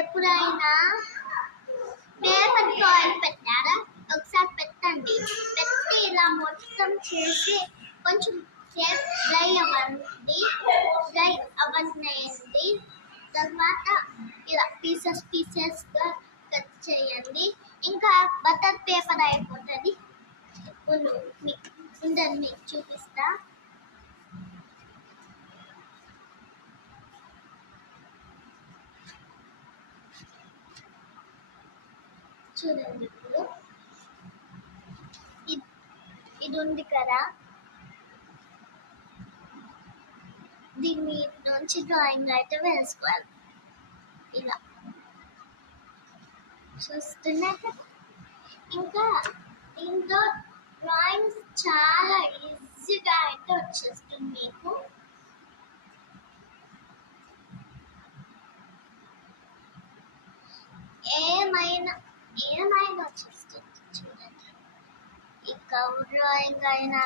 ఎప్పుడైనా పేపర్కి ఆయిల్ పెట్టారా? ఒకసారి పెట్టండి. పెట్టి ఇలా మొత్తం చేసి కొంచెం సేపు డ్రై అవ్వనియండి. తర్వాత ఇలా పీసెస్గా కట్ చేయండి. ఇంకా బటర్ పేపర్ అయిపోతుంది. ఉండండి మీకు చూపిస్తా. చూడండి, ఇప్పుడు ఇది ఉంది కదా, దీని నుంచి డ్రాయింగ్ అయితే వేసుకోవాలి. ఇలా చూస్తున్నారు కదా. ఇంకా దీంతో డ్రాయింగ్స్ చాలా ఈజీగా అయితే వచ్చేస్తుంది మీకు. ఏమైనా వచ్చేస్తుంది. చూడండి, ఈ కవ్ డ్రాయింగ్ అయినా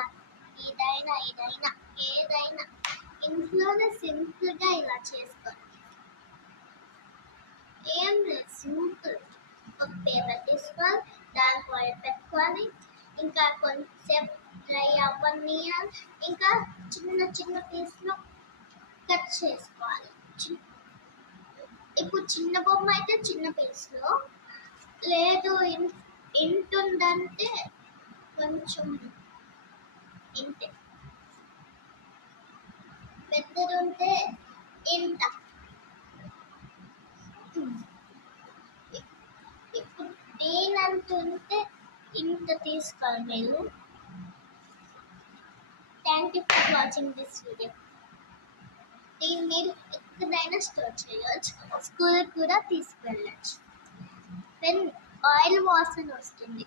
ఏదైనా ఇంట్లోనే సింపుల్గా ఇలా చేసుకోండి. ఏం లేదు, సింపుల్. ఒక పేపర్ తీసుకోవాలి, దానికి ఆయిల్ పెట్టుకోవాలి, ఇంకా కొంచెంసేపు డ్రై అవ్వనియాలి, ఇంకా చిన్న పీస్లో కట్ చేసుకోవాలి. ఇప్పుడు చిన్న బొమ్మ అయితే చిన్న పీస్లో, లేదు ఇంటుందంటే కొంచెం ఇంతే, పెద్దదుంటే ఇంత. ఇప్పుడు దీనంటుంటే ఇంత తీసుకోవాలి మీరు. Thank you for watching this video. దీన్ని మీరు ఎక్కడైనా స్టోర్ చేయవచ్చు, స్కూల్ కూడా తీసుకెళ్ళచ్చు. ఆయిల్ వాసన వస్తుంది.